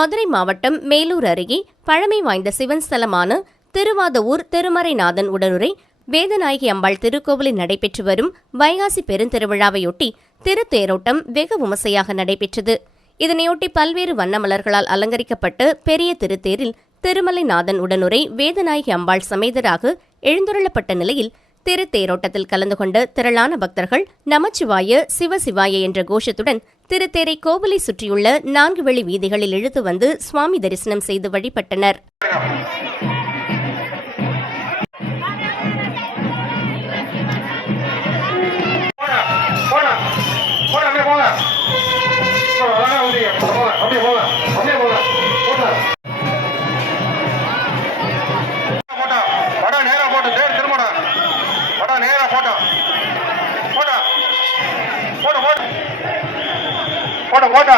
மதுரை மாவட்டம் மேலூர் அருகே பழமை வாய்ந்த சிவன் ஸ்தலமான திருவாதவூர் திருமறைநாதன் உடனுரை வேதநாயகி அம்பாள் திருக்கோவிலில் நடைபெற்று வரும் வைகாசி பெருந்திருவிழாவையொட்டி திருத்தேரோட்டம் வெகு விமர்சையாக நடைபெற்றது. இதனையொட்டி பல்வேறு வண்ணமலர்களால் அலங்கரிக்கப்பட்ட பெரிய திருத்தேரில் திருமலைநாதன் உடனுரை வேதநாயகி அம்பாள் சமேதராக எழுந்துள்ளப்பட்ட நிலையில் திருத்தேரோட்டத்தில் கலந்து கொண்ட திரளான பக்தர்கள் நமச்சிவாய சிவசிவாய என்ற கோஷத்துடன் திருத்தேரை கோவிலை சுற்றியுள்ள நான்கு வெளி வீதிகளில் இழுத்து வந்து சுவாமி தரிசனம் செய்து வழிபட்டனர். போட்டு போட்டா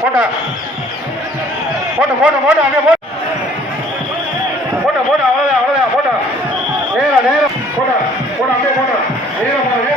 போட்டா போட்டு போட்டு போட்டு அப்படியே போட்டு போட்டா போட்டா அவ்வளோதான் அவ்வளோதான் போட்டா நேரம் நேரம் போட்டா போட்டா அப்படியே போட்டா நேரா போட்டா